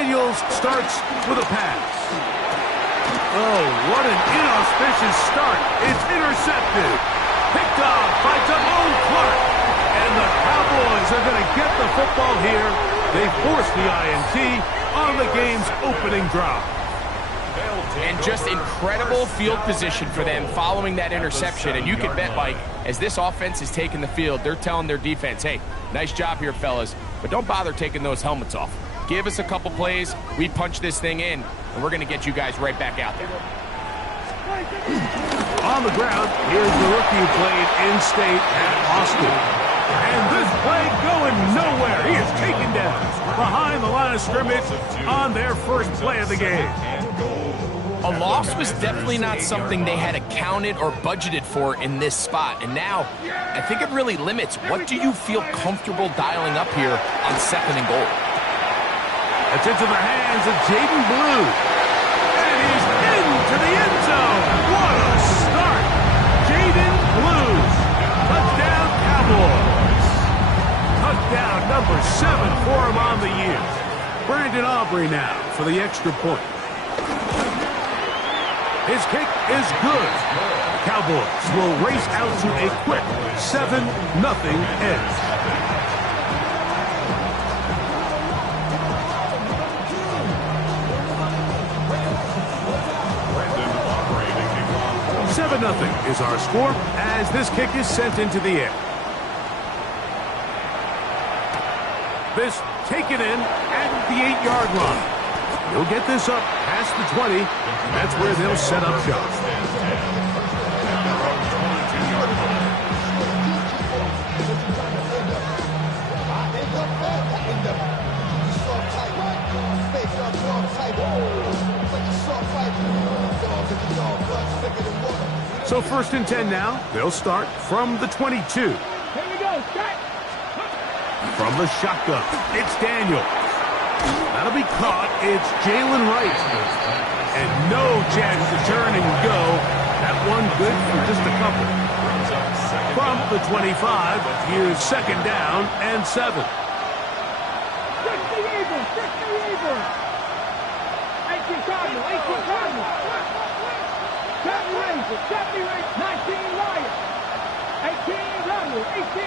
Daniels starts with a pass. Oh, what an inauspicious start. It's intercepted. Picked off by Damone Clark. And the Cowboys are going to get the football here. They force the INT on the game's opening drive. And just incredible field position for them following that interception. And you can bet, Mike, as this offense is taking the field, they're telling their defense, hey, nice job here, fellas, but don't bother taking those helmets off. Give us a couple plays, we punch this thing in, and we're going to get you guys right back out there. On the ground, here's the rookie who played in-state at Austin. And this play going nowhere. He is taken down behind the line of scrimmage on their first play of the game. A loss was definitely not something they had accounted or budgeted for in this spot. And now, I think it really limits. What do you feel comfortable dialing up here on 2nd and goal? It's into the hands of Jaden Blue. And he's into the end zone. What a start. Jaden Blue. Touchdown, Cowboys. Touchdown number 7 for him on the year. Brandon Aubrey now for the extra point. His kick is good. Cowboys will race out to a quick 7-0 edge. Nothing is our score as this kick is sent into the air. This taken in at the 8-yard line. He'll get this up past the 20. That's where they'll set up shop. So 1st and 10 now. They'll start from the 22. Here we go. Start. From the shotgun, it's Daniel. That'll be caught. It's Jalen Wright. And no chance to turn and go. That one good for just a couple. From the 25, here's 2nd down and 7. 60 even. 18 Cardinal. 18 Cardinal. 70 Rangers. 70 Rangers. 19 Lions. 18 Rebels. 18.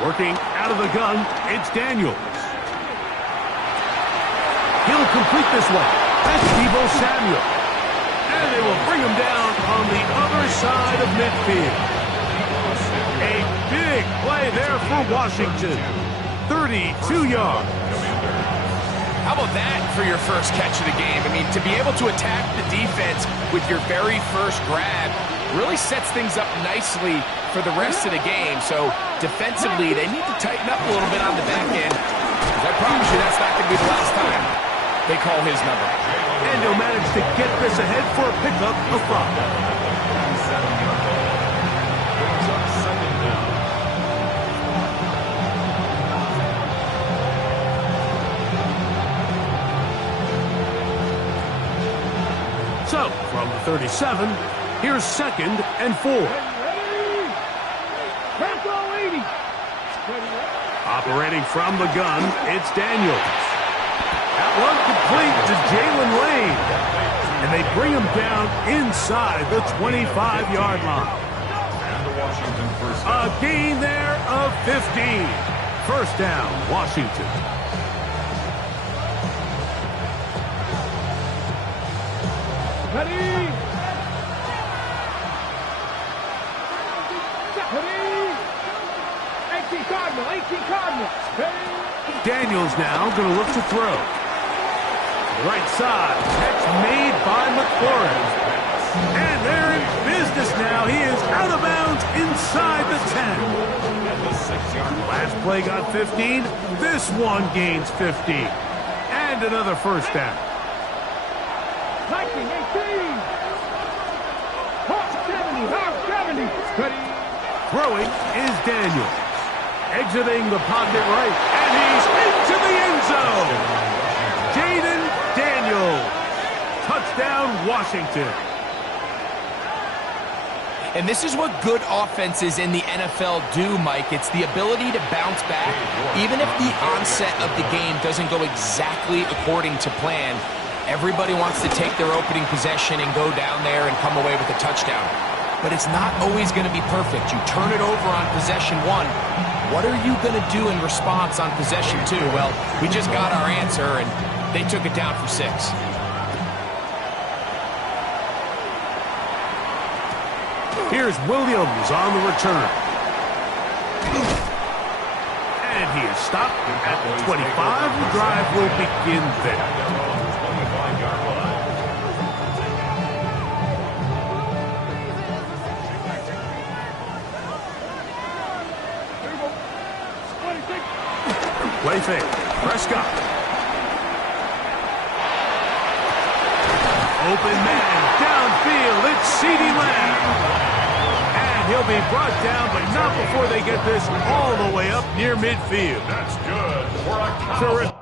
Working out of the gun, it's Daniels. He'll complete this one. That's Deebo Samuel. And they will bring him down on the other side of midfield. A big play there for Washington. 32 yards. How about that for your first catch of the game? I mean, to be able to attack the defense with your very first grab really sets things up nicely for the rest of the game. So defensively, they need to tighten up a little bit on the back end. Because I promise you that's not going to be the last time they call his number. And he'll manage to get this ahead for a pickup of 5. So, from the 37, here's 2nd and 4. Operating from the gun, it's Daniels. That one complete to Jalen Lane. And they bring him down inside the 25-yard line. A gain there of 15. 1st down, Washington. Ready? Ready? 18 Cardinal, 18 Cardinal. Ready? Daniels now going to look to throw. Right side, catch made by McLaurin. And they're in business now. He is out of bounds inside the 10. Last play got 15. This one gains 15. And another 1st down. 19, 18. Hawk 70, Hawk 70. Ready? Throwing is Daniels. Exiting the pocket right. And he's into the end zone. Jaden Daniels. Touchdown, Washington. And this is what good offenses in the NFL do, Mike. It's the ability to bounce back, even if the onset of the game doesn't go exactly according to plan. Everybody wants to take their opening possession and go down there and come away with a touchdown. But it's not always going to be perfect. You turn it over on possession 1. What are you going to do in response on possession 2? Well, we just got our answer, and they took it down for 6. Here's Williams on the return. And he is stopped at the 25. The drive will begin there. Play fake. Prescott. Open man. Downfield. It's CeeDee Lamb. And he'll be brought down, but not before they get this all the way up near midfield. That's good for a Cowboys.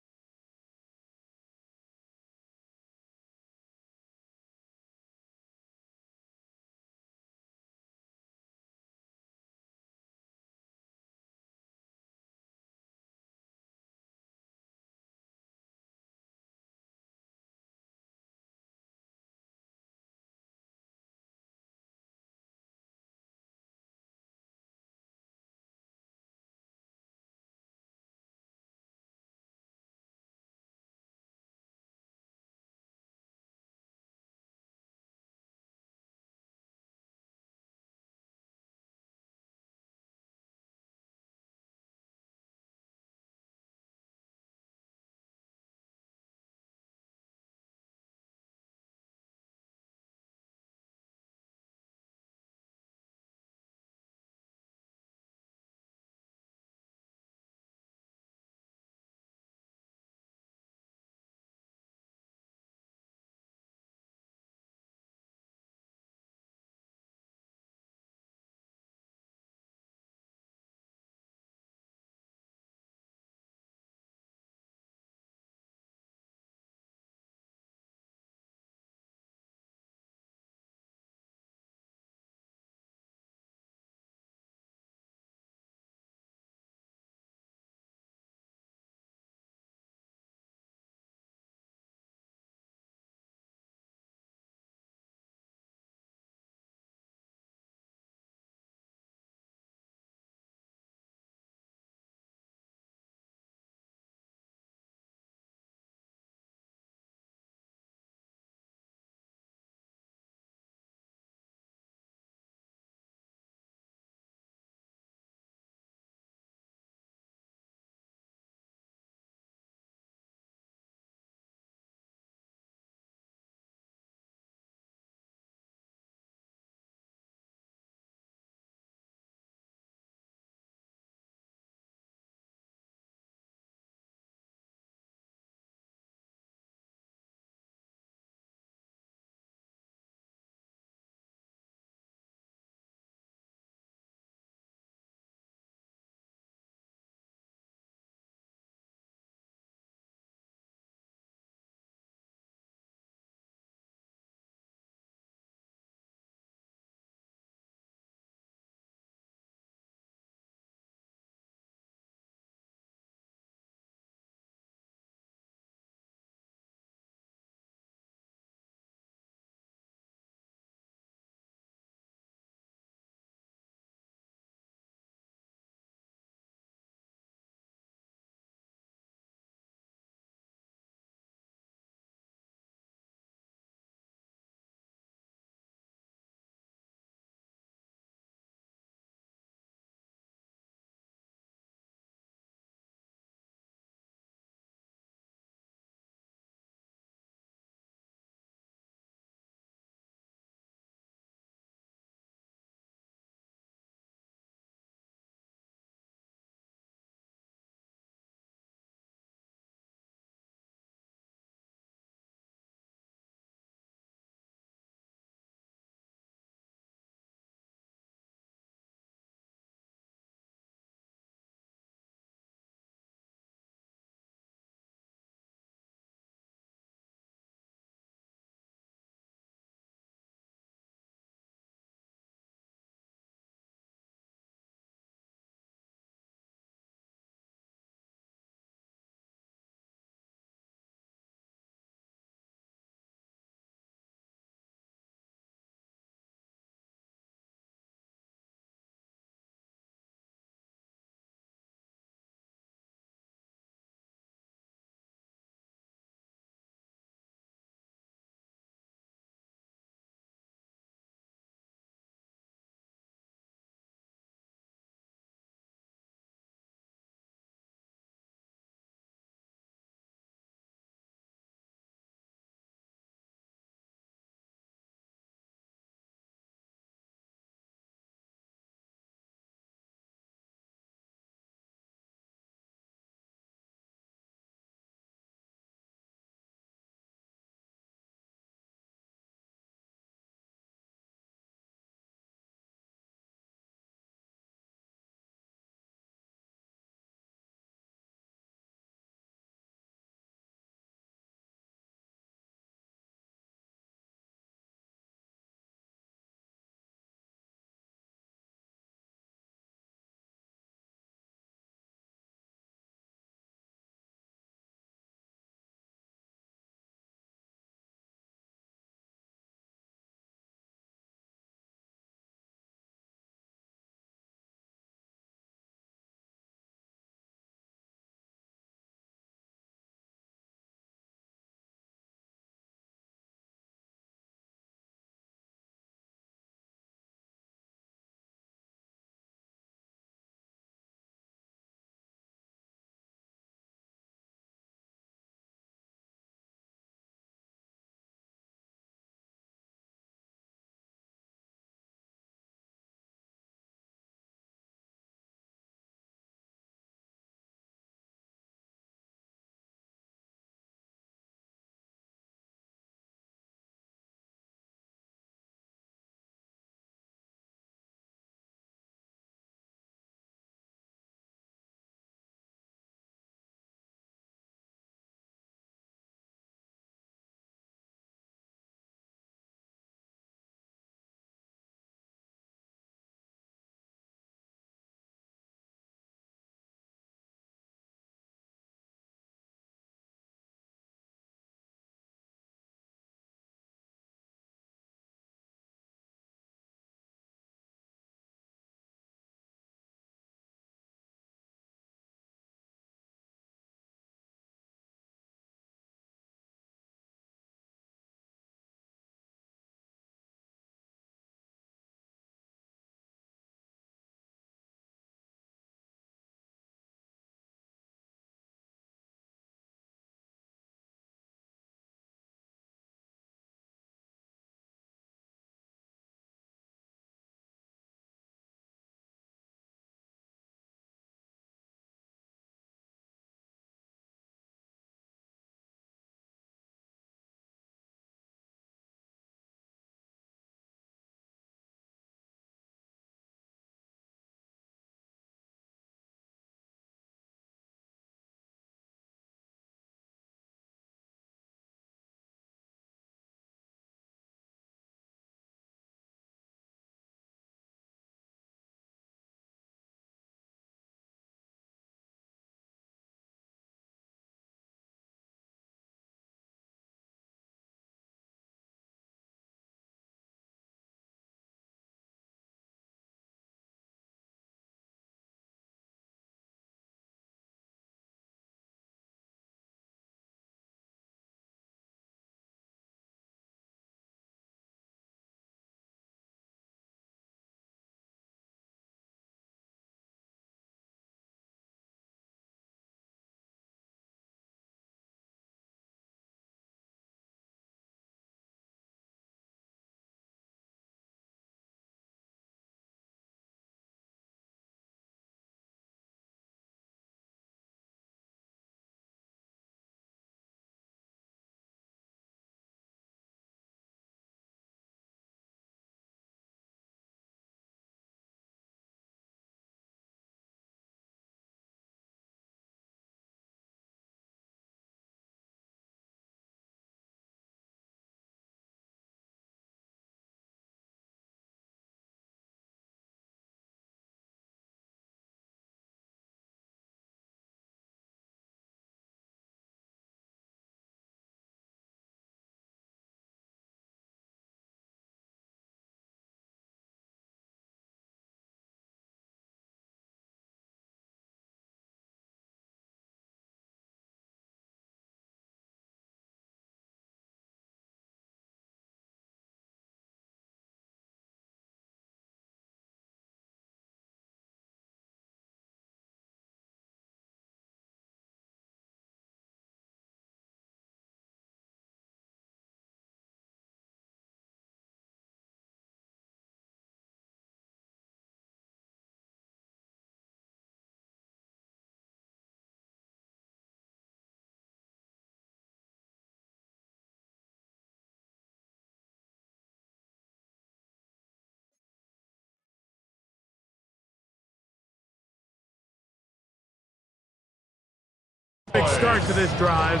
Big start to this drive.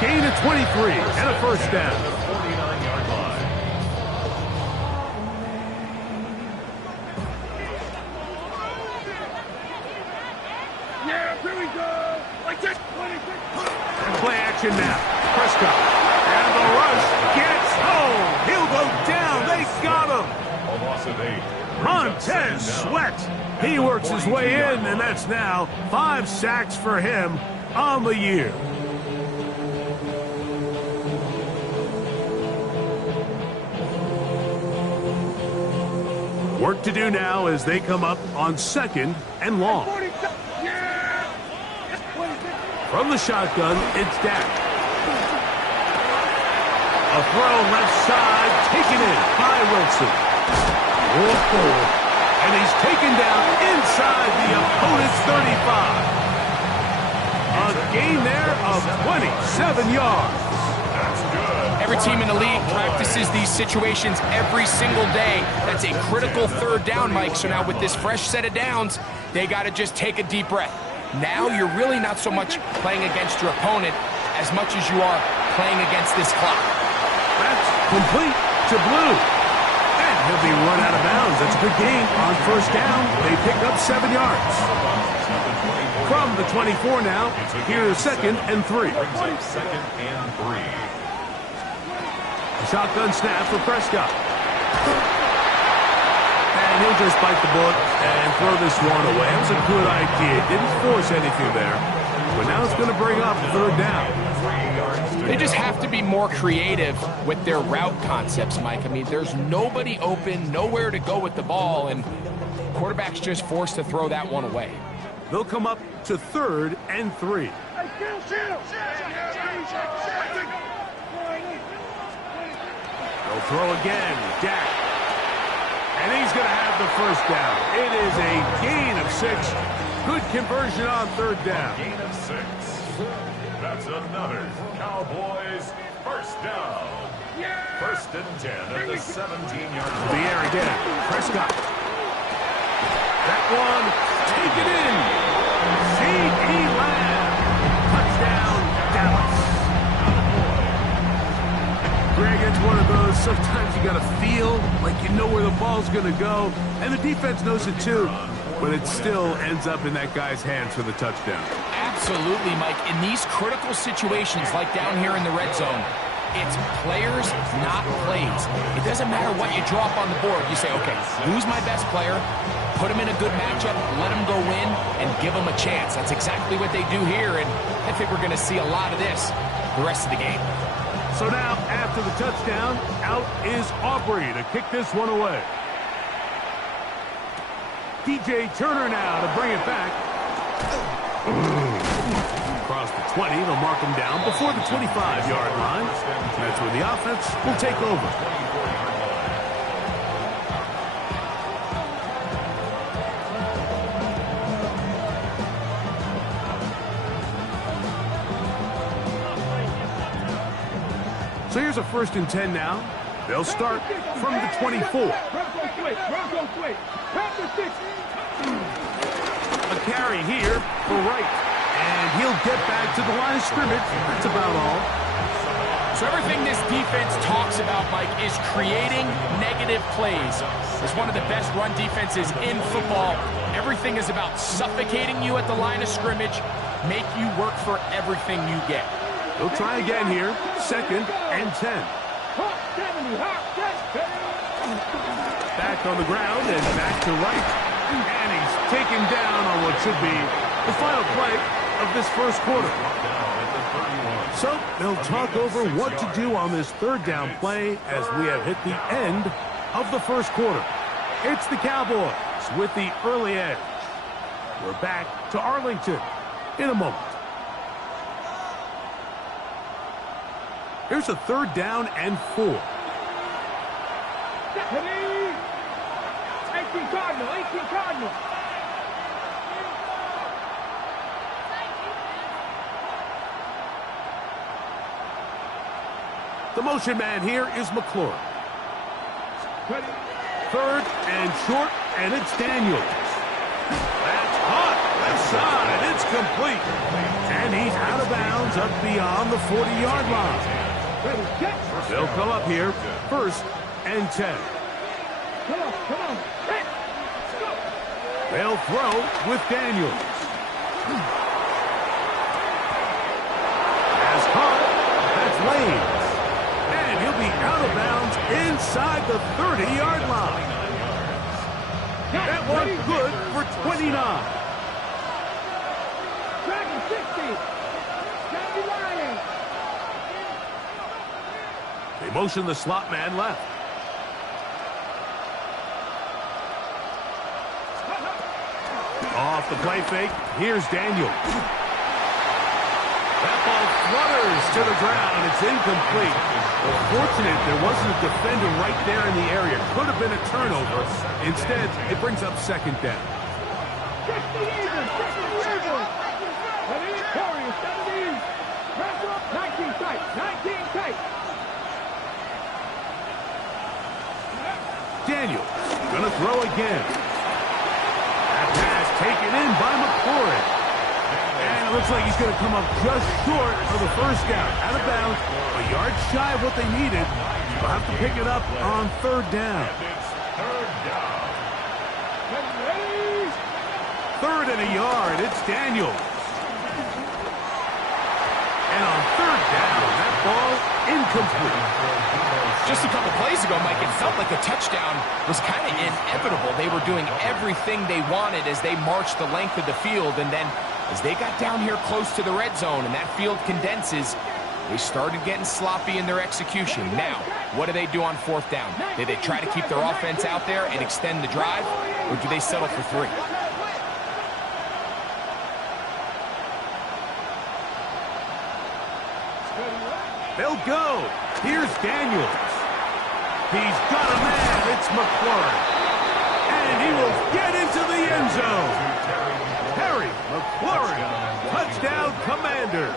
Gain of 23 and a first down. Yeah, here we go. Like this. Play action now. Prescott. And the rush gets home. He'll go down. They got him. A loss of 8. Montez Sweat. He works his way in, and that's now 5 sacks for him on the year. Work to do now as they come up on 2nd and long. From the shotgun, it's Dak. A throw left side, taken in by Wilson. Whoa. And he's taken down inside the opponent's 35. A gain there of 27 yards. That's good. Every team in the league practices these situations every single day. That's a critical 3rd down, Mike. So now with this fresh set of downs, they got to just take a deep breath. Now you're really not so much playing against your opponent as much as you are playing against this clock. That's complete to Blue. And he'll be run out of bounds. That's a good gain on 1st down. They pick up 7 yards. From the 24 now, here's 2nd and 3. Brings up 2nd and 3. A shotgun snap for Prescott. And he'll just bite the bullet and throw this one away. It was a good idea. Didn't force anything there. But now it's going to bring up 3rd down. They just have to be more creative with their route concepts, Mike. I mean, there's nobody open, nowhere to go with the ball, and quarterback's just forced to throw that one away. They'll come up to 3rd and 3. They'll throw again. Dak. And he's going to have the 1st down. It is a gain of 6. Good conversion on 3rd down. Gain of 6. That's another Cowboys 1st down. 1st and 10 at the 17-yard line. The air again. Prescott. That one taken in. C.D. Lamb. Touchdown, Dallas. Greg, it's one of those, sometimes you got to feel like you know where the ball's going to go, and the defense knows it too, but it still ends up in that guy's hands for the touchdown. Absolutely, Mike. In these critical situations, like down here in the red zone, it's players, not plays. It doesn't matter what you drop on the board. You say, okay, who's my best player? Put him in a good matchup, let him go win, and give him a chance. That's exactly what they do here, and I think we're going to see a lot of this the rest of the game. So now, after the touchdown, out is Aubrey to kick this one away. DJ Turner now to bring it back. Across the 20, they'll mark him down before the 25-yard line. That's where the offense will take over. So here's a 1st and 10 now. They'll start from the 24. A carry here for Wright. And he'll get back to the line of scrimmage. That's about all. So everything this defense talks about, Mike, is creating negative plays. It's one of the best run defenses in football. Everything is about suffocating you at the line of scrimmage, make you work for everything you get. They'll try again here. 2nd and 10. Back on the ground and back to Wright. And he's taken down on what should be the final play of this 1st quarter. So they'll talk over what to do on this 3rd down play as we have hit the end of the 1st quarter. It's the Cowboys with the early edge. We're back to Arlington in a moment. Here's a 3rd down and 4. 18 Cardinal. The motion man here is McLaurin. 3rd and short, and it's Daniels. That's hot. left side. It's complete. And he's out of bounds up beyond the 40-yard line. They'll come up here, 1st and 10. Come on. They'll throw with Daniels. Has caught. That's Lane. And he'll be out of bounds inside the 30-yard line. That one's good for 29. Dragon 60. Dragon Lion. They motion the slot man left. Off the play fake, here's Daniels. That ball flutters to the ground. It's incomplete. Well, fortunate there wasn't a defender right there in the area. Could have been a turnover. Instead, it brings up 2nd down. 60 even. 60 even. And he's Corey. 70. Press up. 19 tight. 19 tight. Daniels gonna throw again. That pass taken in by McLaurin. And it looks like he's gonna come up just short of the 1st down. Out of bounds, a yard shy of what they needed. They'll have to pick it up on 3rd down. Third and a yard, it's Daniels. And on 3rd down, that ball incomplete. Just a couple plays ago, Mike, it felt like the touchdown was kind of inevitable. They were doing everything they wanted as they marched the length of the field, and then as they got down here close to the red zone and that field condenses, they started getting sloppy in their execution. Now, what do they do on 4th down? Do they try to keep their offense out there and extend the drive, or do they settle for 3? They'll go. Here's Daniels. He's got a man. It's McLaurin. And he will get into the end zone. Harry McLaurin. Touchdown, Commanders.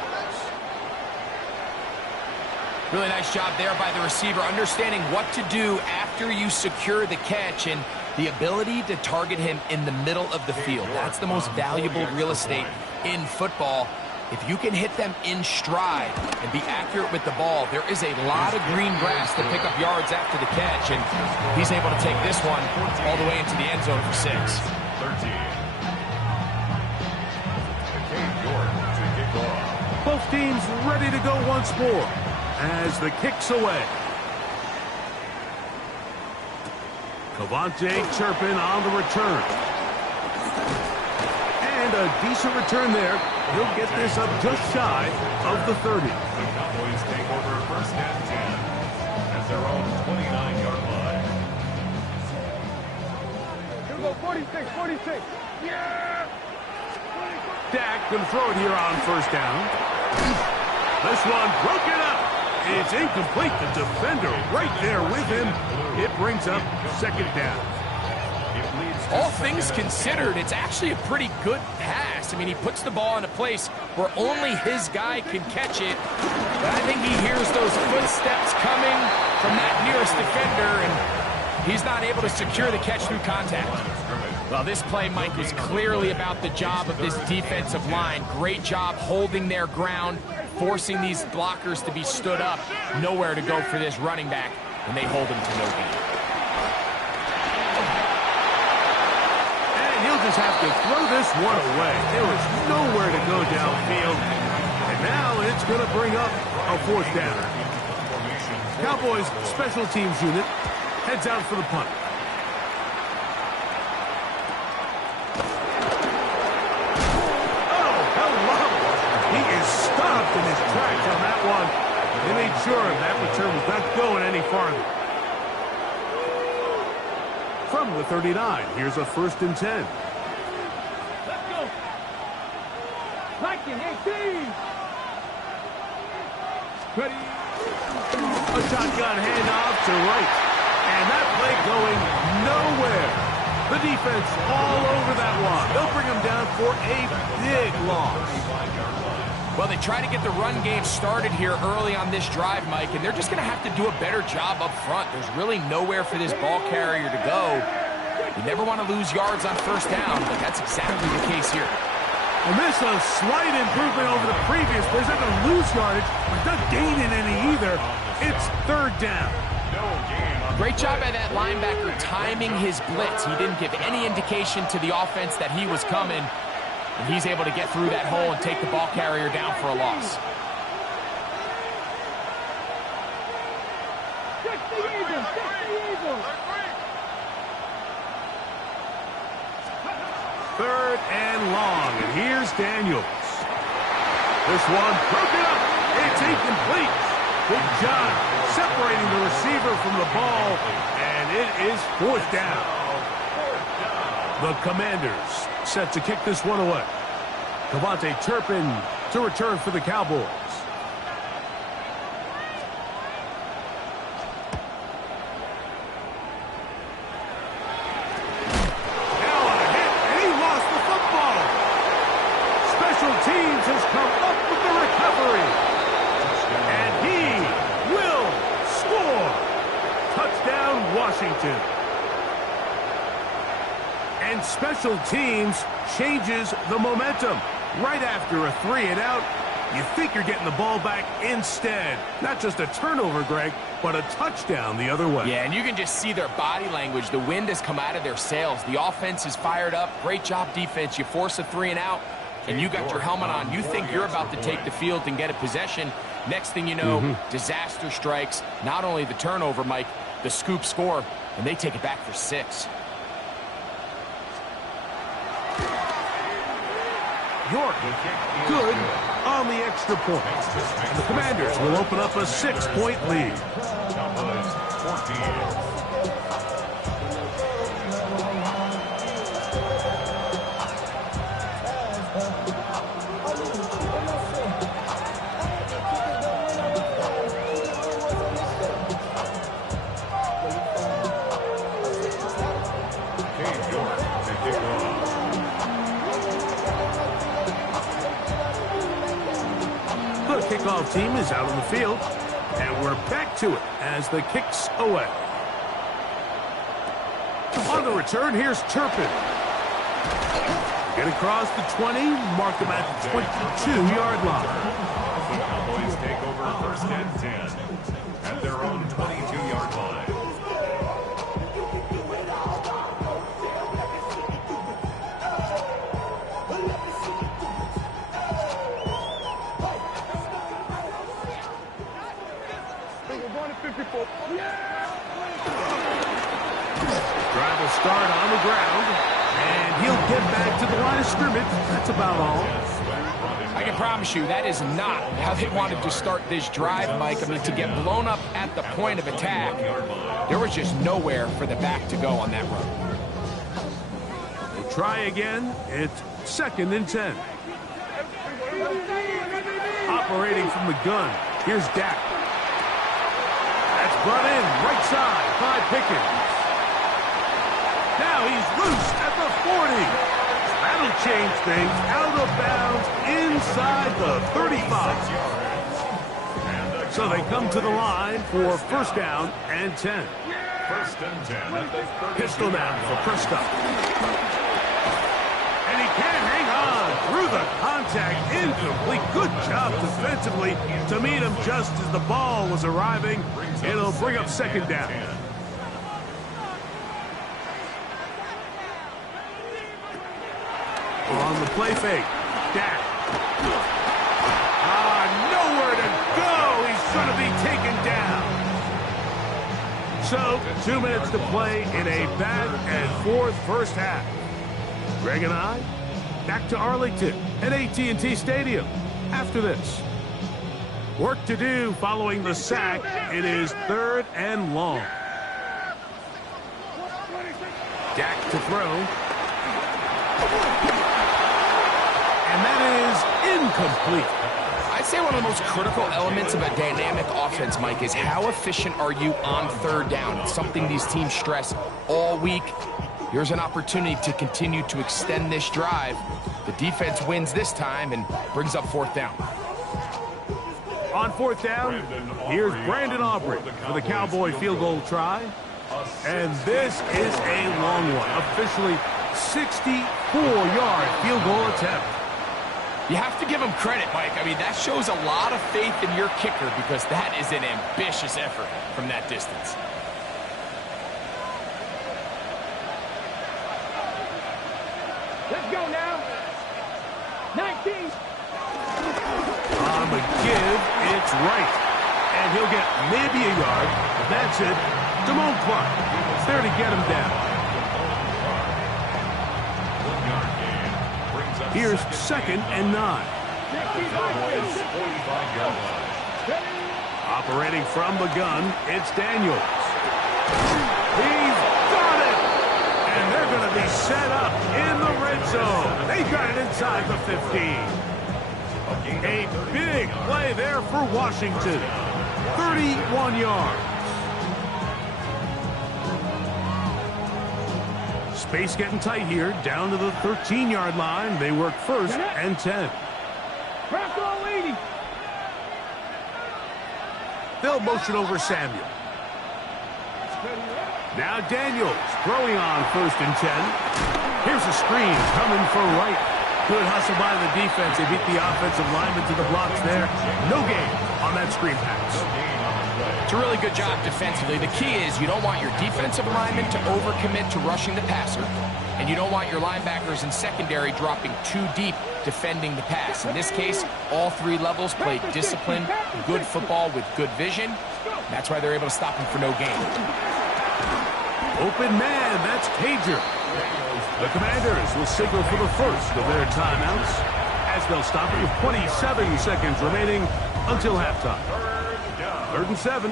Really nice job there by the receiver, understanding what to do after you secure the catch and the ability to target him in the middle of the field. That's the most valuable real estate in football. If you can hit them in stride and be accurate with the ball, there is a lot of green grass to pick up yards after the catch, and he's able to take this one all the way into the end zone for 6. 13. Both teams ready to go once more as the kick's away. Cavante Turpin on the return. And a decent return there. He'll get this up just shy of the 30. The Cowboys take over 1st and 10 at their own 29-yard line. Here we go. 46. 46. Yeah. Dak going to throw it here on 1st down. This one broken up. It's incomplete. The defender right there with him. It brings up 2nd down. All things considered, it's actually a pretty good pass. I mean, he puts the ball in a place where only his guy can catch it. But I think he hears those footsteps coming from that nearest defender, and he's not able to secure the catch through contact. Well, this play, Mike, was clearly about the job of this defensive line. Great job holding their ground, forcing these blockers to be stood up. Nowhere to go for this running back, and they hold him to no gain. He'll just have to throw this one away. There was nowhere to go downfield. And now it's going to bring up a 4th down. Cowboys special teams unit heads out for the punt. Oh, hello. He is stopped in his tracks on that one. They made sure that return was not going any farther. From the 39, here's a 1st and 10. Let's go. Viking 18. Ready. A shotgun handoff to right. And that play going nowhere. The defense all over that one. They'll bring him down for a big loss. Well, they try to get the run game started here early on this drive, Mike, and they're just going to have to do a better job up front. There's really nowhere for this ball carrier to go. You never want to lose yards on 1st down, but that's exactly the case here. And this a slight improvement over the previous. They're not going to lose yardage, but not gaining any either. It's third down. Great job by that linebacker timing his blitz. He didn't give any indication to the offense that he was coming. And he's able to get through that hole and take the ball carrier down for a loss. Third and long, and here's Daniels. This one broken up. It's incomplete. Good job separating the receiver from the ball, and it is fourth down. The Commanders set to kick this one away. Devontae Turpin to return for the Cowboys. Now a hit, and he lost the football. Special Teams has come up with the recovery. And he will score. Touchdown, Washington. And Special Teams changes the momentum. Right after a 3-and-out, you think you're getting the ball back instead. Not just a turnover, Greg, but a touchdown the other way. Yeah, and you can just see their body language. The wind has come out of their sails. The offense is fired up. Great job, defense. You force a 3-and-out, and you got your helmet on. You think you're about to take the field and get a possession. Next thing you know, disaster strikes. Not only the turnover, Mike, the scoop score, and they take it back for 6. York, good on the extra point. And the Commanders will open up a 6-point lead. Cowboys 14. The kickoff team is out on the field, and we're back to it as the kick's away. On the return, here's Turpin. Get across the 20, mark them at the 22-yard line. The Cowboys take over first and 10 at their own 22-yard line. Drive will start on the ground, and he'll get back to the line of scrimmage. That's about all. I can promise you that is not how they wanted to start this drive, Mike. I mean, to get blown up at the point of attack, there was just nowhere for the back to go on that run. They try again. It's 2nd and 10. Operating from the gun, here's Dak. That's brought in right side by Pickens. Now he's loose at the 40. That'll change things. Out of bounds inside the 35. So they come to the line for first down and 10. First and 10 at the 30. Pistol now for Prescott. And he can't hang on through the contact. Incomplete. Good job defensively to meet him just as the ball was arriving. It'll bring up second down. On the play fake, Dak. Nowhere to go. He's going to be taken down. So, 2 minutes to play in a back-and-forth first half. Greg and I, back to Arlington at AT&T Stadium after this. Work to do following the sack. It is 3rd and long. Dak to throw. And that is incomplete. I'd say one of the most critical elements of a dynamic offense, Mike, is how efficient are you on 3rd down? It's something these teams stress all week. Here's an opportunity to continue to extend this drive. The defense wins this time and brings up 4th down. On 4th down, here's Brandon Aubrey for the Cowboy field goal try. And this is a long one. Officially 64-yard field goal attempt. You have to give him credit, Mike. I mean, that shows a lot of faith in your kicker because that is an ambitious effort from that distance. Let's go now. 19. On the give, it's right. And he'll get maybe a yard. That's it. Damone Clark is there to get him down. Here's 2nd and 9. Operating from the gun, it's Daniels. He's got it! And they're going to be set up in the red zone. They got it inside the 15. A big play there for Washington. 31 yards. Space getting tight here, down to the 13-yard line. They work 1st and 10. Press all 80. They'll motion over Samuel. Now Daniels throwing on 1st and 10. Here's a screen coming for Wright. Good hustle by the defense. They beat the offensive lineman to the blocks there. No gain on that screen pass. It's a really good job defensively. The key is you don't want your defensive lineman to overcommit to rushing the passer, and you don't want your linebackers and secondary dropping too deep defending the pass. In this case, all 3 levels played disciplined, good football with good vision. That's why they're able to stop him for no gain. Open man, that's Cager. The Commanders will signal for the first of their timeouts as they'll stop it with 27 seconds remaining until halftime. 3rd and 7.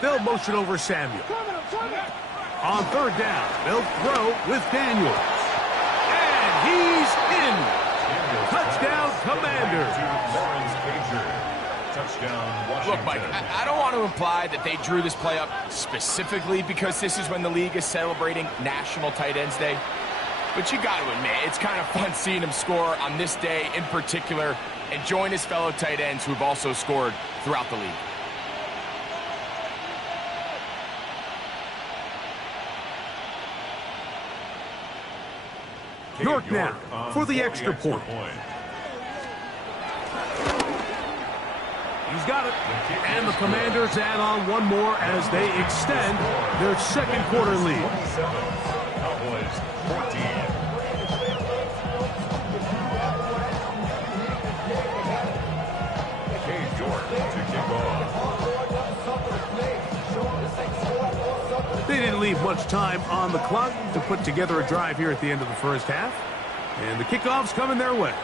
They'll motion over Samuel. On 3rd down, they'll throw with Daniels. And he's in. Touchdown, Commanders. Look, Mike, I don't want to imply that they drew this play up specifically because this is when the league is celebrating National Tight Ends Day. But you got to admit, it's kind of fun seeing him score on this day in particular and join his fellow tight ends who've also scored throughout the league. York now for the extra point. He's got it. And the Commanders add on one more as they extend their 2nd quarter lead. Cowboys 14. York to kick off. They didn't leave much time on the clock to put together a drive here at the end of the first half. And the kickoff's coming their way.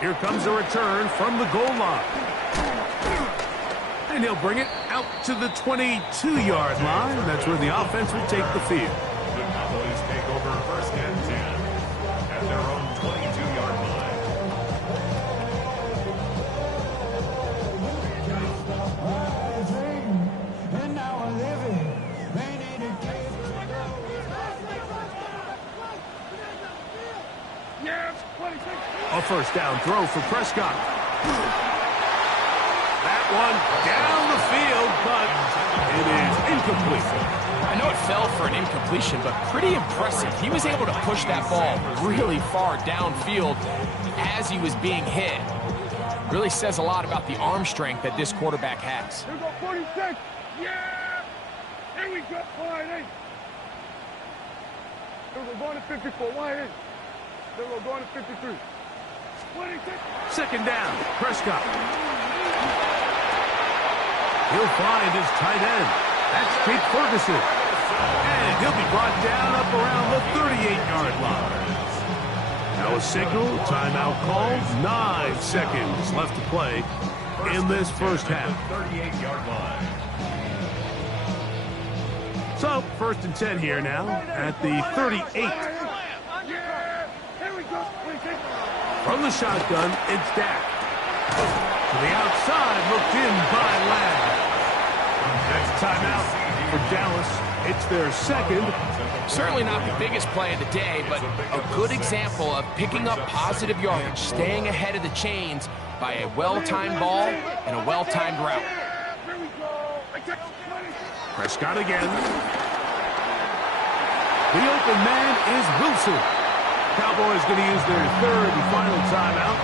Here comes a return from the goal line. And he'll bring it out to the 22-yard line. That's where the offense will take the field. The Cowboys take over 1st and 10 at their own 22-yard line. A 1st down throw for Prescott. That one down the field, but it is incomplete. I know it fell for an incompletion, but pretty impressive. He was able to push that ball really far downfield as he was being hit. Really says a lot about the arm strength that this quarterback has. Here we go, 46. Yeah! Here we go, line 8. Here we're going to 54, line 8. Then we're going to 53. 26. 2nd down, Prescott. He'll find his tight end. That's Kate Ferguson. And he'll be brought down up around the 38-yard line. Now a signal, timeout called. 9 seconds left to play in this first half. 38-yard line. So, 1st and 10 here now at the 38. From the shotgun, it's Dak. To the outside, looked in by Ladd. Next timeout for Dallas. It's their 2nd. Certainly not the biggest play of the day, but a good example of picking up positive yardage, staying ahead of the chains by a well-timed ball and a well-timed route. Prescott again. The open man is Wilson. Cowboys going to use their third and final timeout.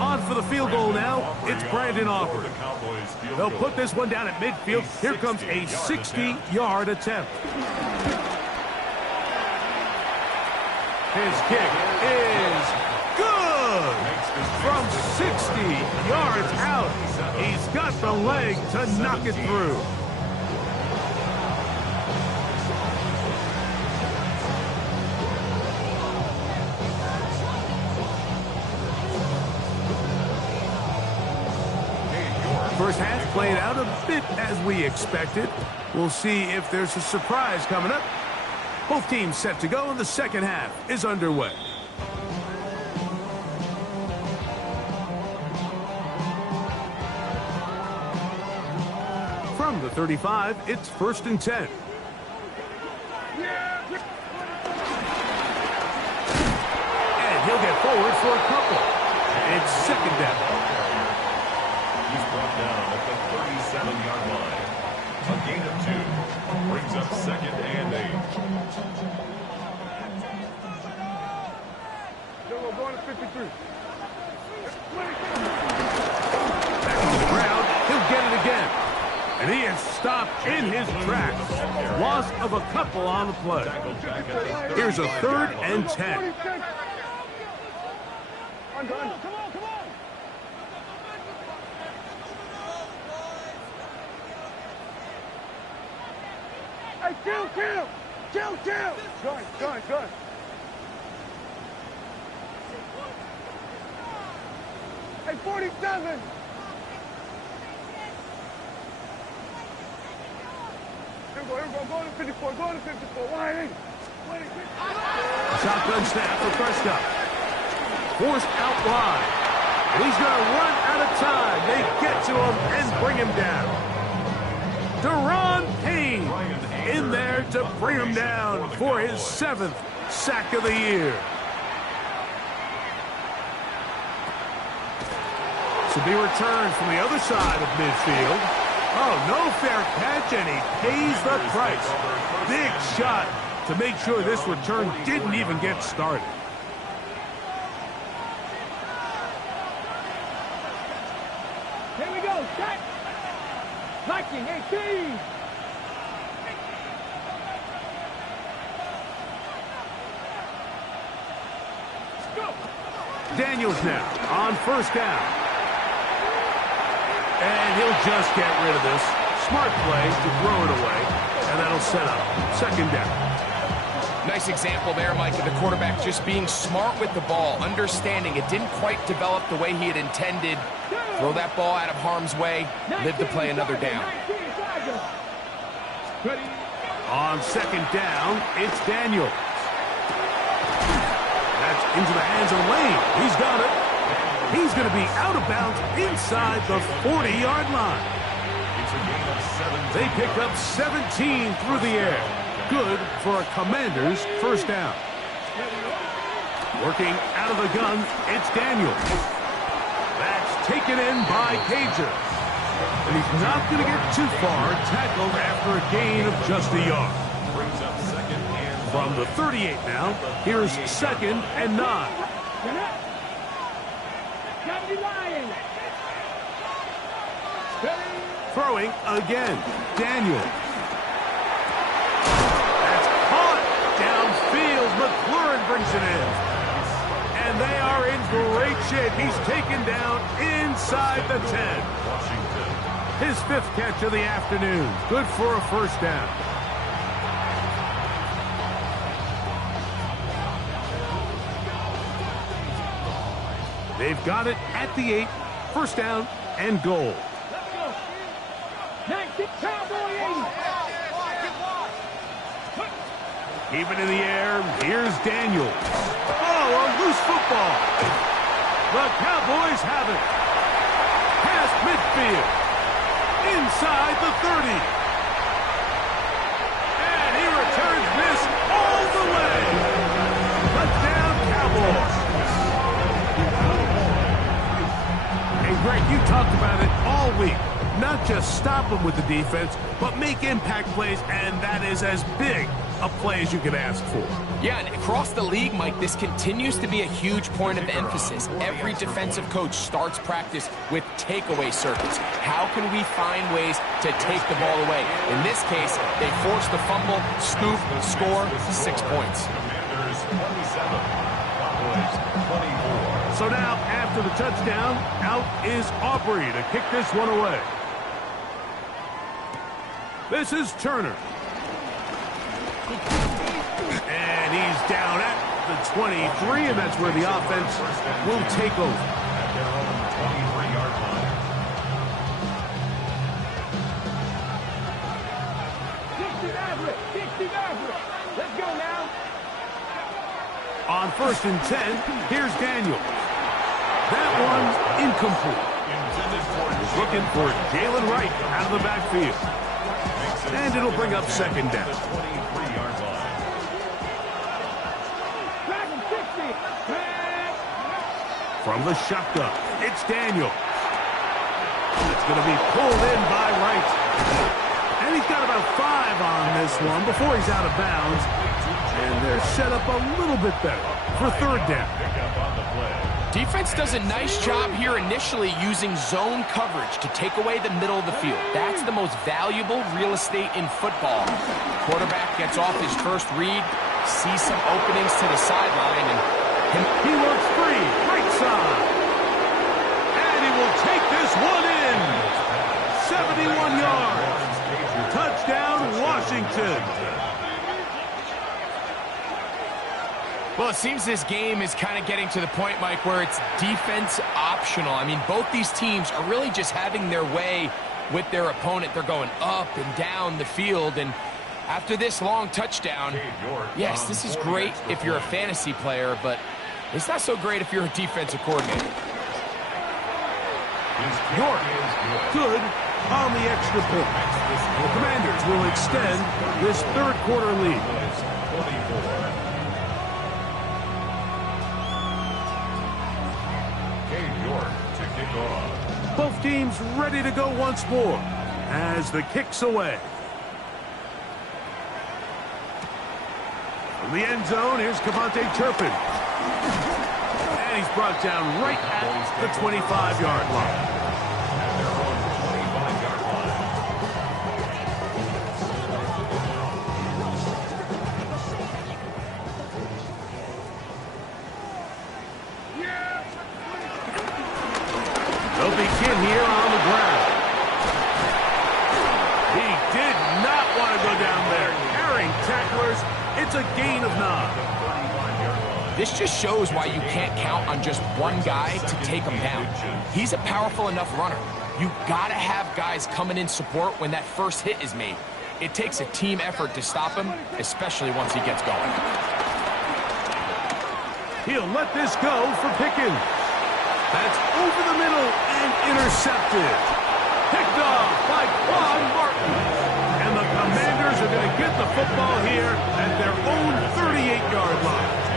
On for the field goal now. It's Brandon Aubrey. They'll put this one down at midfield. Here comes a 60-yard attempt. His kick is good. From 60 yards out, he's got the leg to knock it through. First half played out a bit as we expected. We'll see if there's a surprise coming up. Both teams set to go, and the second half is underway. From the 35, it's 1st and 10. And he'll get forward for a couple. It's second down. He's brought down at the 37-yard line. A gain of 2 brings up 2nd and 8. Going to 53. Back to the ground. He'll get it again. And he is stopped in his tracks. Loss of a couple on the play. Here's a 3rd and 10. Come on. Hey, kill. Good. Hey, 47. Here we go. Go to 54. Wide in. Shotgun snap for Prescott. Forced out wide. And he's going to run out of time. They get to him and bring him down. Deron Payne in there to bring him down for his 7th sack of the year. To be returned from the other side of midfield. Oh, no fair catch, and he pays the price. Big shot to make sure this return didn't even get started. Here we go. Set. Liking 18. Daniels now on 1st down. And he'll just get rid of this. Smart play to throw it away. And that'll set up 2nd down. Nice example there, Mike, of the quarterback just being smart with the ball, understanding it didn't quite develop the way he had intended. Throw that ball out of harm's way, live to play another down. On 2nd down, it's Daniels. That's into the hands of Lane. He's got it. He's going to be out of bounds inside the 40-yard line. They pick up 17 through the air. Good for a Commanders 1st down. Working out of the gun, it's Daniels. That's taken in by Cager. And he's not going to get too far, tackled after a gain of just a yard. From the 38 now, here's 2nd and 9. Throwing again, Daniels. That's caught downfield. McLaurin brings it in. And they are in great shape. He's taken down inside the 10. His 5th catch of the afternoon. Good for a 1st down. They've got it at the 8. 1st down and goal. Keep it in the air. Here's Daniels. Oh, a loose football. The Cowboys have it. Past midfield. Inside the 30. And he returns this all the way. Touchdown, Cowboys. A not just stop them with the defense, but make impact plays, and that is as big a play as you can ask for. Yeah, and across the league, Mike, this continues to be a huge point of emphasis. Every defensive coach starts practice with takeaway circuits. How can we find ways to take the ball away? In this case, they force the fumble, scoop, score, 6 points. Commanders 27, Cowboys 24. So now, after the touchdown, out is Aubrey to kick this one away. This is Turner. And he's down at the 23, and that's where the offense will take over. At their own 23-yard line. 60 Maverick. Let's go now. On 1st and 10, here's Daniel. That one's incomplete. He's looking for Jalen Wright out of the backfield. And it'll bring up 2nd down. 23-yard line. From the shotgun, it's Daniel. It's going to be pulled in by Wright. And he's got about 5 on this one before he's out of bounds. And they're set up a little bit better for 3rd down. Pickup on the play. Defense does a nice job here initially using zone coverage to take away the middle of the field. That's the most valuable real estate in football. Quarterback gets off his first read, sees some openings to the sideline, and he works free, right side. And he will take this one in. 71 yards. Touchdown, Washington. Well, it seems this game is kind of getting to the point, Mike, where it's defense optional. I mean, both these teams are really just having their way with their opponent. They're going up and down the field, and after this long touchdown, yes, this is great if you're a fantasy player, but it's not so great if you're a defensive coordinator. York good on the extra point. The Commanders will extend this 3rd quarter lead. 24. To kick off. Both teams ready to go once more as the kick's away. From the end zone, here's Cavante Turpin. And he's brought down right at the 25-yard line. At their own 25-yard line. They'll begin here on the ground. He did not want to go down there. Carrying tacklers, it's a gain of 9. This just shows why you can't count on just one guy to take him down. He's a powerful enough runner. You gotta have guys coming in support when that first hit is made. It takes a team effort to stop him, especially once he gets going. He'll let this go for Pickens. That's over the middle and intercepted. Picked off by Quan Martin. And the Commanders are going to get the football here at their own 38-yard line.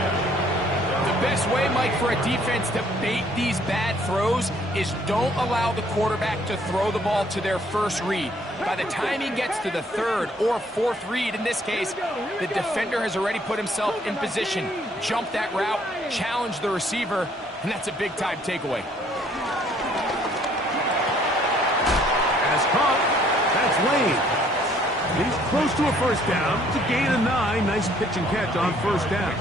The best way, Mike, for a defense to bait these bad throws is don't allow the quarterback to throw the ball to their first read. By the time he gets to the 3rd or 4th read, in this case, the defender has already put himself in position, jump that route, challenge the receiver, and that's a big-time takeaway. As caught, that's Lane. He's close to a 1st down. It's a gain of 9. Nice pitch and catch on 1st down.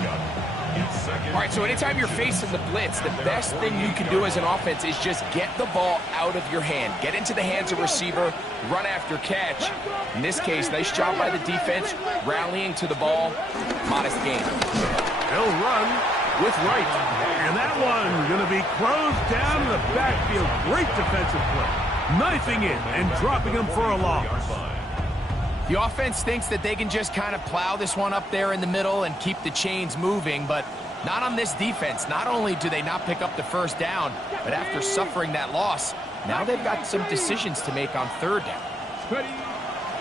All right, so anytime you're facing the blitz, the best thing you can do as an offense is just get the ball out of your hand. Get into the hands of receiver, run after catch. In this case, nice job by the defense, rallying to the ball. Modest gain. He'll run with Wright. And that one going to be closed down in the backfield. Great defensive play. Knifing in and dropping him for a loss. The offense thinks that they can just kind of plow this one up there in the middle and keep the chains moving, but not on this defense. Not only do they not pick up the 1st down, but after suffering that loss, now they've got some decisions to make on 3rd down.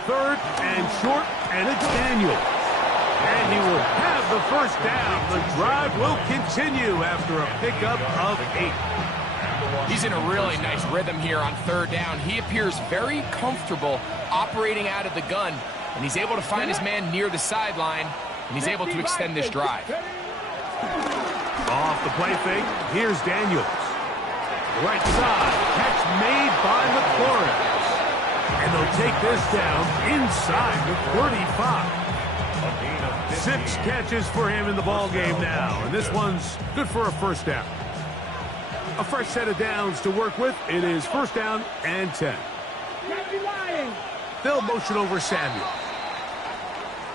3rd and short, and it's Daniel. And he will have the 1st down. The drive will continue after a pickup of 8. He's in a really nice rhythm here on third down. He appears very comfortable operating out of the gun, and he's able to find his man near the sideline, and he's able to extend this drive. Off the play fake, here's Daniels. Right side, catch made by McLaurin. And they'll take this down inside the 35. 6 catches for him in the ball game now, and this one's good for a first down. A fresh set of downs to work with. It is first down and 10. They'll motion over Samuel.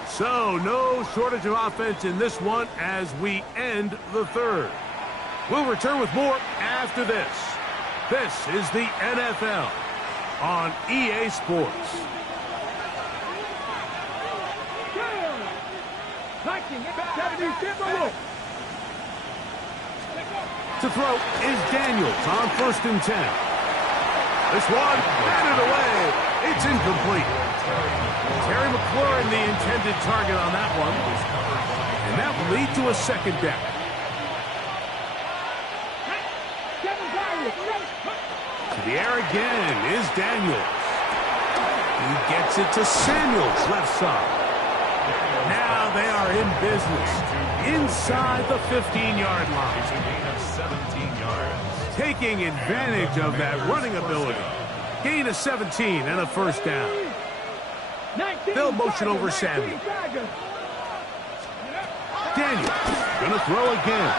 So no shortage of offense in this one as we end the third. We'll return with more after this. This is the NFL on EA Sports. To throw is Daniels on first and 10. This one batted away. It's incomplete. Terry McLaurin, the intended target on that one. And that will lead to a second down. To the air again is Daniels. He gets it to Samuel's left side. Now they are in business inside the 15-yard line. Taking advantage of that running ability. Gain of 17 and a first down. They'll motion over Samuel. Daniels gonna throw again.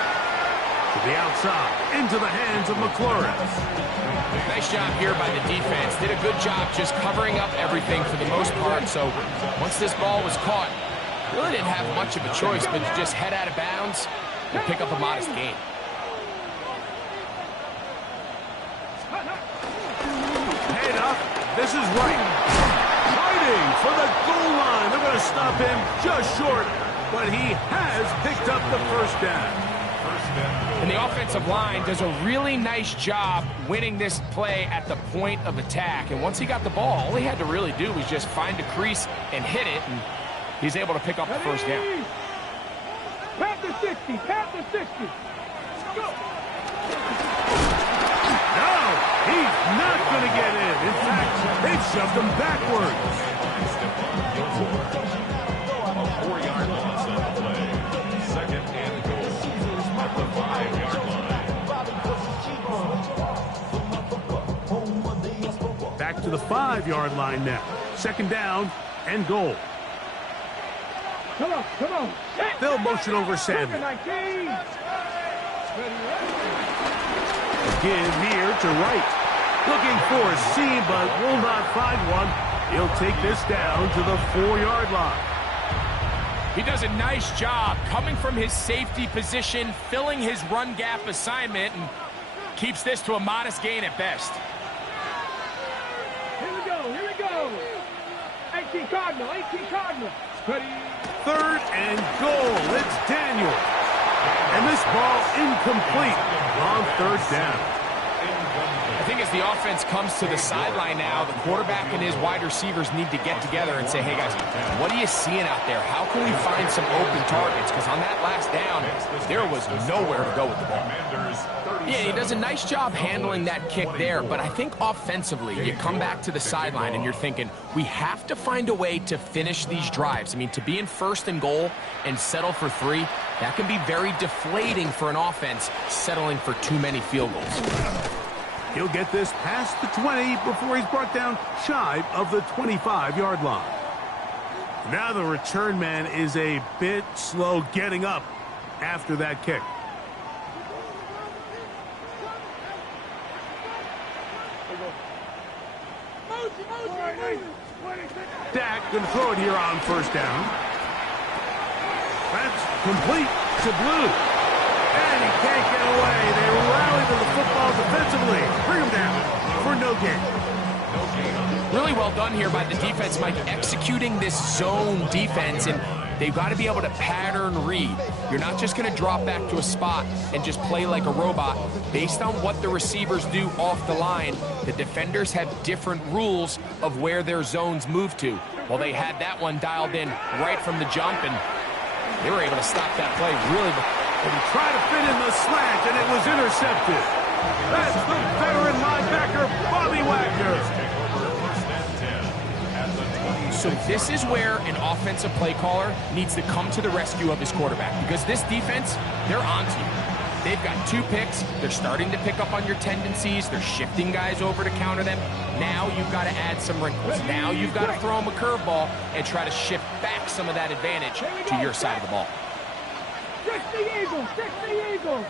To the outside, into the hands of McLaurin. Nice job here by the defense. Did a good job just covering up everything for the most part. So once this ball was caught, really didn't have much of a choice but to just head out of bounds and pick up a modest gain. Head up. This is right. Fighting for the goal line. They're going to stop him just short, but he has picked up the first down. And the offensive line does a really nice job winning this play at the point of attack. And once he got the ball, all he had to really do was just find a crease and hit it, and he's able to pick up the first down. Pat the 60, pat the 60. Go. No, he's not going to get in. In fact, they've shoved him backwards. A 4-yard loss on the play. Second and goal at the 5-yard line. Back to the 5-yard line now. Second down and goal. Come on, come on. They'll motion over Samuel. Give here to Wright. Looking for a seam, but will not find one. He'll take this down to the 4-yard line. He does a nice job coming from his safety position, filling his run gap assignment, and keeps this to a modest gain at best. Here we go, here we go. 18 Cardinal, 18 Cardinal. Ready. Third and goal. It's Daniel. And this ball incomplete on third down. I think as the offense comes to the sideline now, the quarterback and his wide receivers need to get together and say, hey, guys, what are you seeing out there? How can we find some open targets? Because on that last down, there was nowhere to go with the ball. Yeah, he does a nice job handling that kick there, but I think offensively, you come back to the sideline and you're thinking, we have to find a way to finish these drives. I mean, to be in first and goal and settle for 3, that can be very deflating for an offense settling for too many field goals. He'll get this past the 20 before he's brought down shy of the 25-yard line. Now the return man is a bit slow getting up after that kick. Dak going to throw it here on first down. That's complete to Blue. And he can't get away. They rally to the football defensively. Bring him down for no gain. Really well done here by the defense, Mike, executing this zone defense, and they've got to be able to pattern read. You're not just going to drop back to a spot and just play like a robot. Based on what the receivers do off the line, the defenders have different rules of where their zones move to. Well, they had that one dialed in right from the jump, and they were able to stop that play really. And he tried to fit in the slant, and it was intercepted. That's the veteran linebacker, Bobby Wagner. Take over first and 10 at the 26. So this is where an offensive play caller needs to come to the rescue of his quarterback, because this defense, they're onto you. They've got 2 picks. They're starting to pick up on your tendencies. They're shifting guys over to counter them. Now you've got to add some wrinkles. Now you've got to throw them a curveball and try to shift back some of that advantage to your side of the ball. 60 Eagles, 60 Eagles.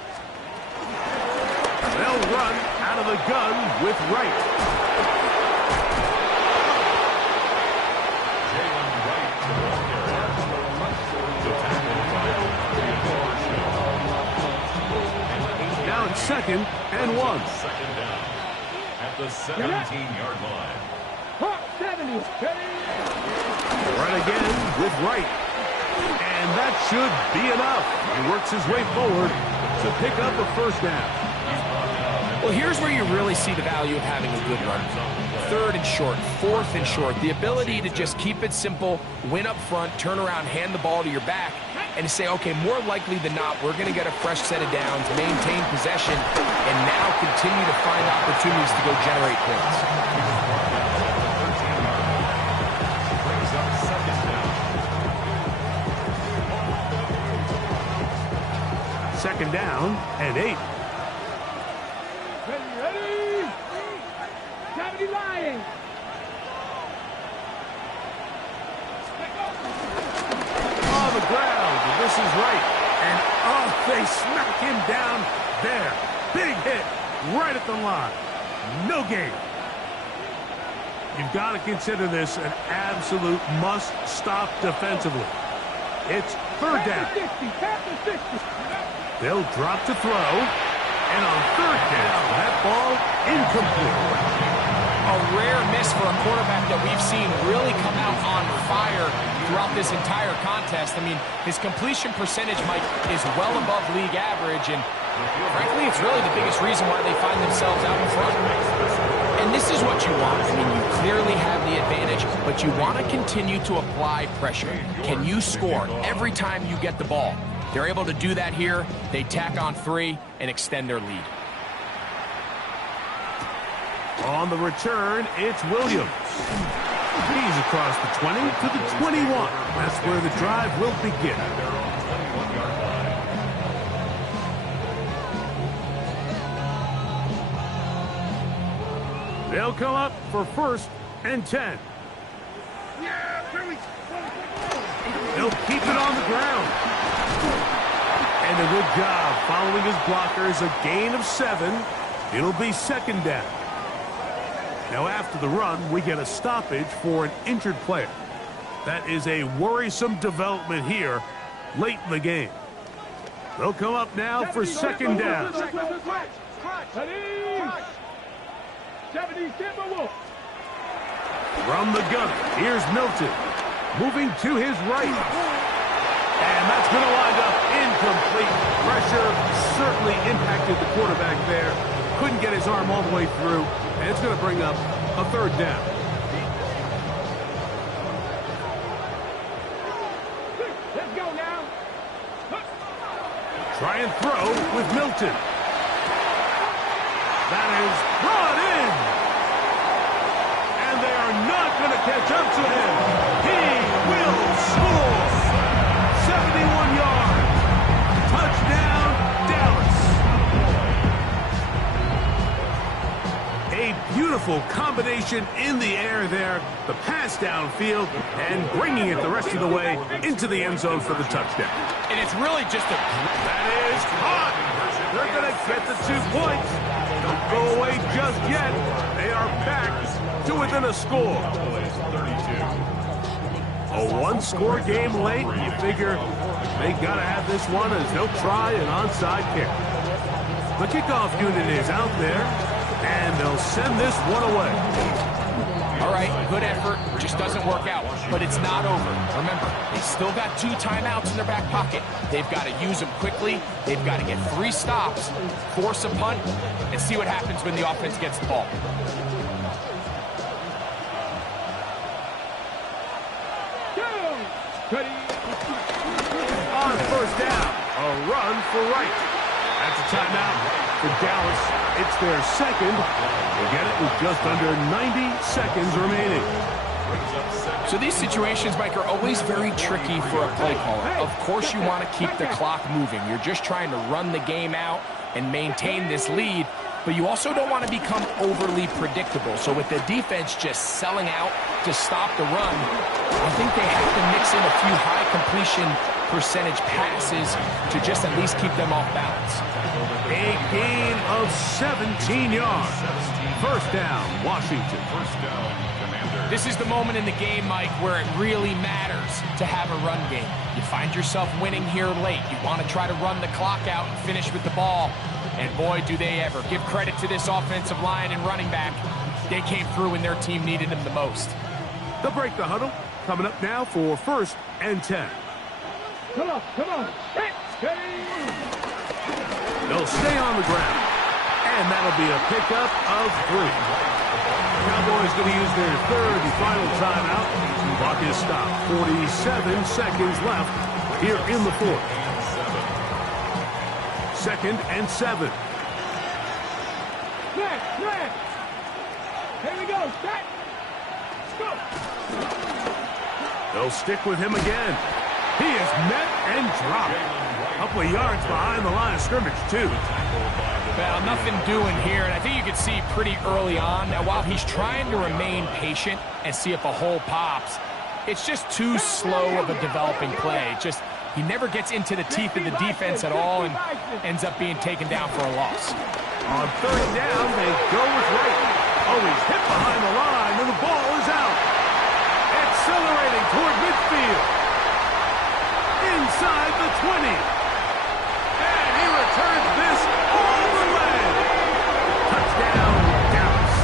They'll run out of the gun with Wright. Jalen Wright to the area. The tackle by Now it's 2nd and 1. second down at the 17-yard line. Hawk 70, ready. Run again with Wright. And that should be enough. He works his way forward to pick up a first down. Well, here's where you really see the value of having a good run. 3rd and short, 4th and short. The ability to just keep it simple, win up front, turn around, hand the ball to your back, and to say, okay, more likely than not, we're going to get a fresh set of downs, maintain possession, and now continue to find opportunities to go generate points. Brings up second down. 2nd down and 8. Ready. 70 Lions. On the ground. This is Wright. And, they smack him down there. Big hit right at the line. No gain. You've got to consider this an absolute must-stop defensively. It's 3rd down. 60, 60. They'll drop to throw. And on 3rd down, that ball incomplete. A rare miss for a quarterback that we've seen really come out on fire throughout this entire contest. I mean, his completion percentage, Mike, is well above league average, and frankly, it's really the biggest reason why they find themselves out in front. And this is what you want. I mean, you clearly have the advantage, but you want to continue to apply pressure. Can you score every time you get the ball? They're able to do that here. They tack on 3 and extend their lead. On the return, it's Williams. He's across the 20 to the 21. That's where the drive will begin. They're on the 21-yard line. They'll come up for 1st and 10. They'll keep it on the ground. And a good job following his blockers. A gain of 7. It'll be 2nd down. Now after the run, we get a stoppage for an injured player. That is a worrisome development here late in the game. They'll come up now for 2nd down. 70 Timberwolves. From the gun, here's Milton. Moving to his right. And that's going to wind up incomplete. Pressure certainly impacted the quarterback there. Couldn't get his arm all the way through. And it's going to bring up a 3rd down. Let's go now. Try and throw with Milton. That is brought in. And they are not going to catch up to him. He will score. 71 yards. Touchdown, Dallas. A beautiful combination in the air there. The pass downfield and bringing it the rest of the way into the end zone for the touchdown. And it's really just a... That is caught. They're going to get the 2 points. Don't go away just yet. They are back to within a score. A 1-score game late. You figure they got to have this one as they'll try an onside kick. The kickoff unit is out there, and they'll send this one away. All right, good effort, just doesn't work out, but it's not over. Remember, they still got 2 timeouts in their back pocket. They've got to use them quickly. They've got to get 3 stops, force a punt, and see what happens when the offense gets the ball. On 1st down, a run for Wright. That's a timeout for Dallas. It's their second. They get it with just under 90 seconds remaining. So these situations, Mike, are always very tricky for a play caller. Of course you want to keep the clock moving. You're just trying to run the game out and maintain this lead, but you also don't want to become overly predictable. So with the defense just selling out to stop the run, I think they have to mix in a few high completion percentage passes to just at least keep them off balance. A gain of 17 yards. First down, Washington. First down, Commander. This is the moment in the game, Mike, where it really matters to have a run game. You find yourself winning here late. You want to try to run the clock out and finish with the ball. And boy, do they ever. Give credit to this offensive line and running back. They came through when their team needed them the most. They'll break the huddle. Coming up now for 1st and 10. Come on. They'll stay on the ground. And that'll be a pickup of 3. Cowboys going to use their 3rd and final timeout. Clock is stopped. 47 seconds left here in the 4th. 2nd and 7. Set. Here we go. Set. Let's go. They'll stick with him again. He is met and dropped. A couple of yards behind the line of scrimmage, too. Well, nothing doing here, and I think you can see pretty early on. Now, while he's trying to remain patient and see if a hole pops, it's just too slow of a developing play. He never gets into the teeth of the defense at all and ends up being taken down for a loss. On 3rd down, they go with Wright. Oh, he's hit behind the line, and the ball is out. Accelerating toward midfield. Inside the 20. And he returns this all the way. Touchdown, Dallas.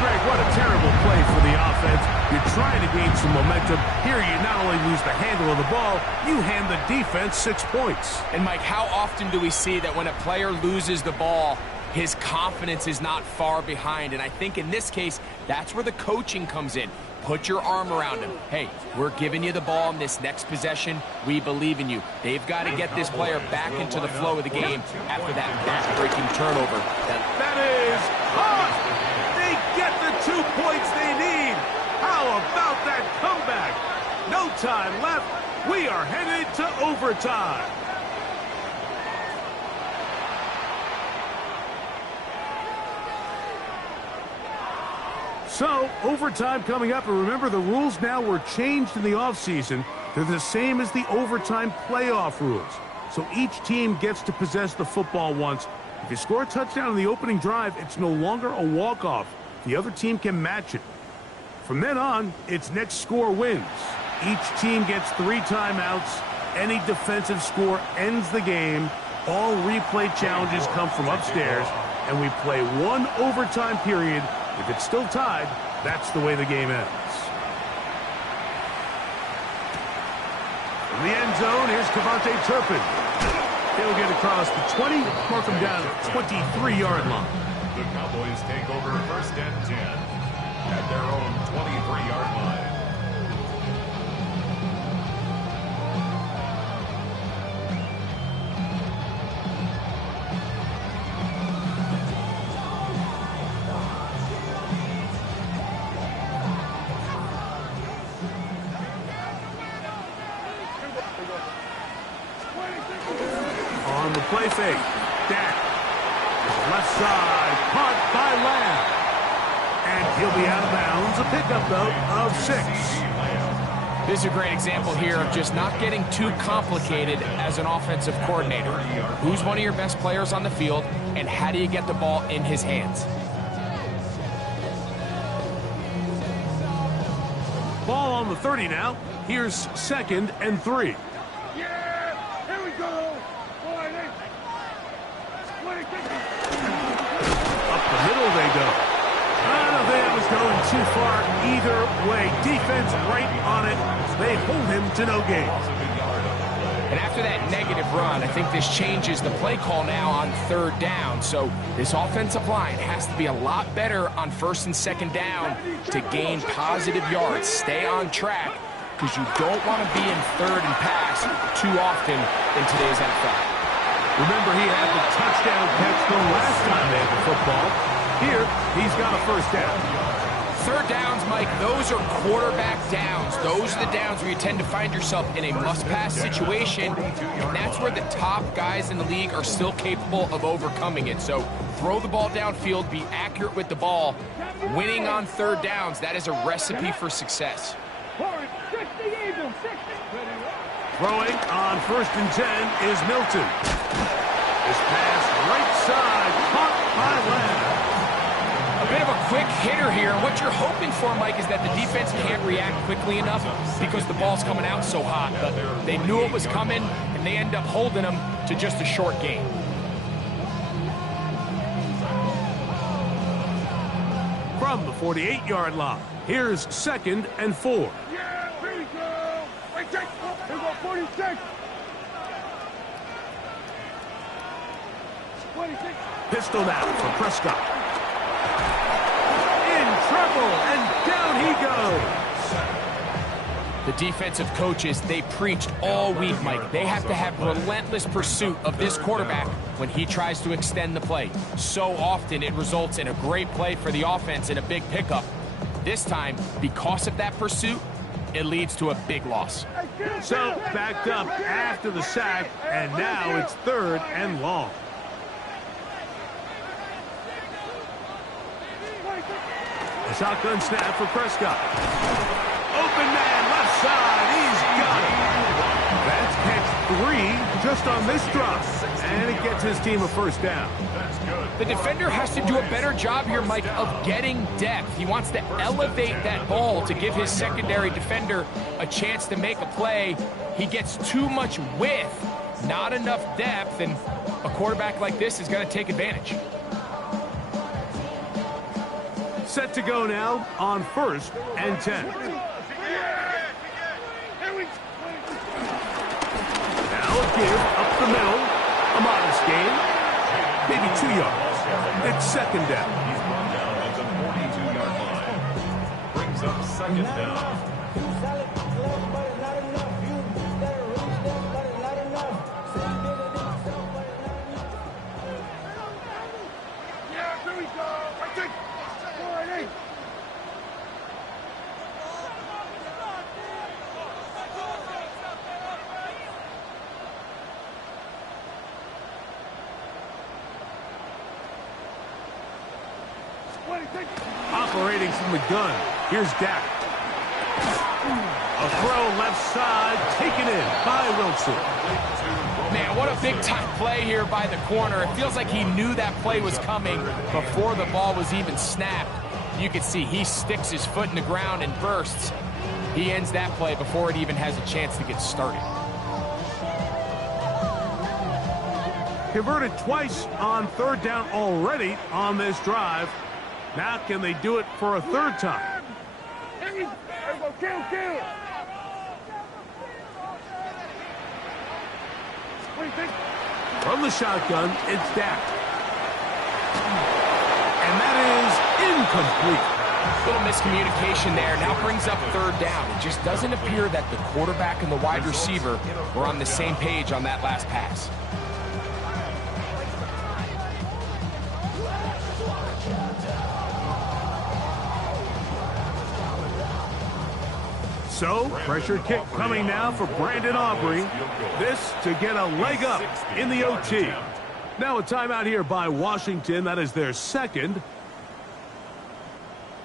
Greg, what a terrible play for the offense. You're trying to gain some momentum. Here you not only lose the handle of the ball, you hand the defense 6 points. And, Mike, how often do we see that when a player loses the ball, his confidence is not far behind? And I think in this case, that's where the coaching comes in. Put your arm around him. Hey, we're giving you the ball in this next possession. We believe in you. They've got to get this player back into the flow of the game after that back-breaking turnover. That is hot. They get the 2 points they need. How about that comeback? No time left. We are headed to overtime. So, overtime coming up, and remember the rules now were changed in the offseason. They're the same as the overtime playoff rules. So each team gets to possess the football once. If you score a touchdown in the opening drive, it's no longer a walk-off. The other team can match it. From then on, it's next score wins. Each team gets 3 timeouts. Any defensive score ends the game. All replay challenges come from upstairs, and we play 1 overtime period. If it's still tied, that's the way the game ends. In the end zone, here's Cavante Turpin. He'll get across the 20, mark him down at the 23-yard line. The Cowboys take over 1st and 10 at their own 23-yard line. On the play fake, Dak. Left side, caught by Lamb. And he'll be out of bounds. A pickup, though, of 6. This is a great example here of just not getting too complicated as an offensive coordinator. Who's one of your best players on the field, and how do you get the ball in his hands? Ball on the 30 now. Here's 2nd and 3. Yeah! Here we go! Boy, Up the middle they go. I don't think that was going too far either way. Defense right on it. They hold him to no gain. And after that negative run, I think this changes the play call now on 3rd down. So this offensive line has to be a lot better on 1st and 2nd down to gain positive yards, stay on track, because you don't want to be in third and pass too often in today's NFL. Remember, he had the touchdown catch the last time they had the football. Here, he's got a first down. Third downs, Mike, those are quarterback downs. Those are the downs where you tend to find yourself in a must-pass situation, and that's where the top guys in the league are still capable of overcoming it. So throw the ball downfield, be accurate with the ball. Winning on third downs, that is a recipe for success. Throwing on 1st and 10 is Milton. This pass right side, caught by Lamb. A bit of a quick hitter here. What you're hoping for, Mike, is that the defense can't react quickly enough because the ball's coming out so hot. But they knew it was coming, and they end up holding them to just a short gain. From the 48-yard line, here's 2nd and 4. Yeah, here we go. Wait, check. Here go 46. 26. Pistol now for Prescott. In trouble, and down he goes. The defensive coaches, they preached all week, Mike. They have to have relentless pursuit of this quarterback when he tries to extend the play. So often it results in a great play for the offense and a big pickup. This time, because of that pursuit, it leads to a big loss. So, backed up after the sack, and now it's 3rd and long. A shotgun snap for Prescott. Open man, left side, he's got it. That's catch 3 just on this drop, and it gets his team a first down. The defender has to do a better job here, Mike, of getting depth. He wants to elevate that ball to give his secondary defender a chance to make a play. He gets too much width, not enough depth, and a quarterback like this is going to take advantage. Set to go now on 1st and 10. Now a give up the middle. A modest gain. Maybe 2 yards. It's 2nd down. He's brought down at the 42-yard line. Brings up 2nd down. Yeah, here we go. Wait, check. 4 and 8. Operating from the gun. Here's Dak. A throw left side, taken in by Wilson. Man, what a big-time play here by the corner. It feels like he knew that play was coming before the ball was even snapped. You can see he sticks his foot in the ground and bursts. He ends that play before it even has a chance to get started. Converted twice on 3rd down already on this drive. Now can they do it for a 3rd time? Here we go. Kill. What do you think? From the shotgun, it's Dak. And that is incomplete. Little miscommunication there. Now brings up 3rd down. It just doesn't appear that the quarterback and the wide receiver were on the same page on that last pass. So, pressure kick coming now for Brandon Aubrey. This to get a leg up in the OT. Now a timeout here by Washington. That is their 2nd.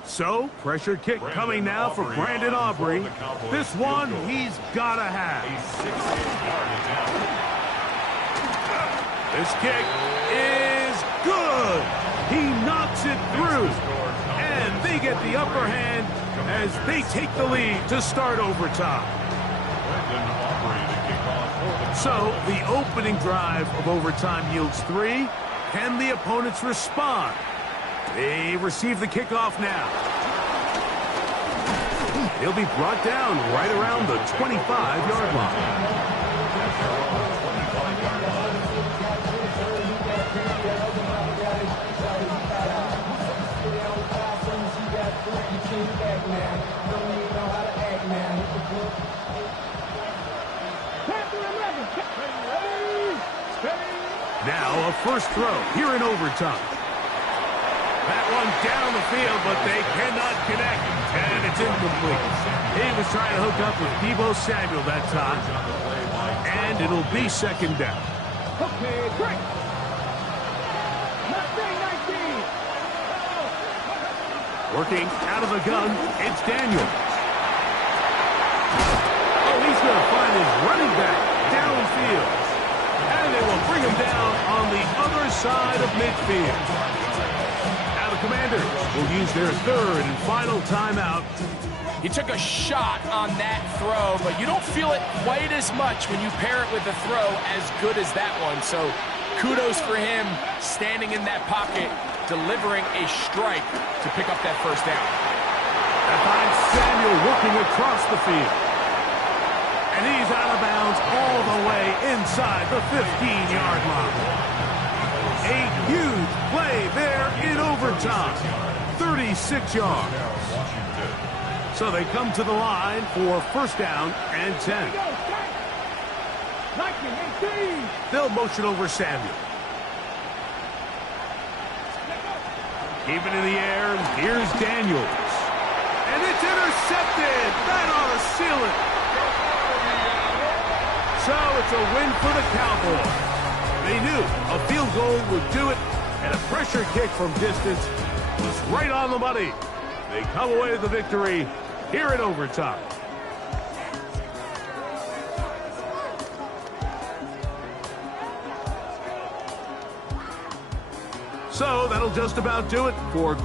So, pressure kick coming now for Brandon Aubrey. This one he's got to have. This kick is good. He knocks it through. And they get the upper hand as they take the lead to start overtime. So, the opening drive of overtime yields 3. Can the opponents respond? They receive the kickoff now. He'll be brought down right around the 25-yard line. Now a first throw here in overtime. That one down the field, but they cannot connect, and it's incomplete. He was trying to hook up with Deebo Samuel that time, and it'll be second down. Okay, great. 19. Working out of the gun, it's Daniel. Oh, he's going to find his running back downfield. And they will bring him down on the other side of midfield. Now the Commanders will use their third and final timeout. He took a shot on that throw, but you don't feel it quite as much when you pair it with a throw as good as that one. So kudos for him standing in that pocket, delivering a strike to pick up that first down. That finds Samuel working across the field. And he's out of bounds all the way inside the 15-yard line. A huge play there in overtime. 36 yards. So they come to the line for first down and 10. 19. They'll motion over Samuel. Keep it in the air. Here's Daniels. And it's intercepted. That ought to seal it. So it's a win for the Cowboys. They knew a field goal would do it, and a pressure kick from distance was right on the money. They come away with the victory here in overtime. So that'll just about do it for Greg.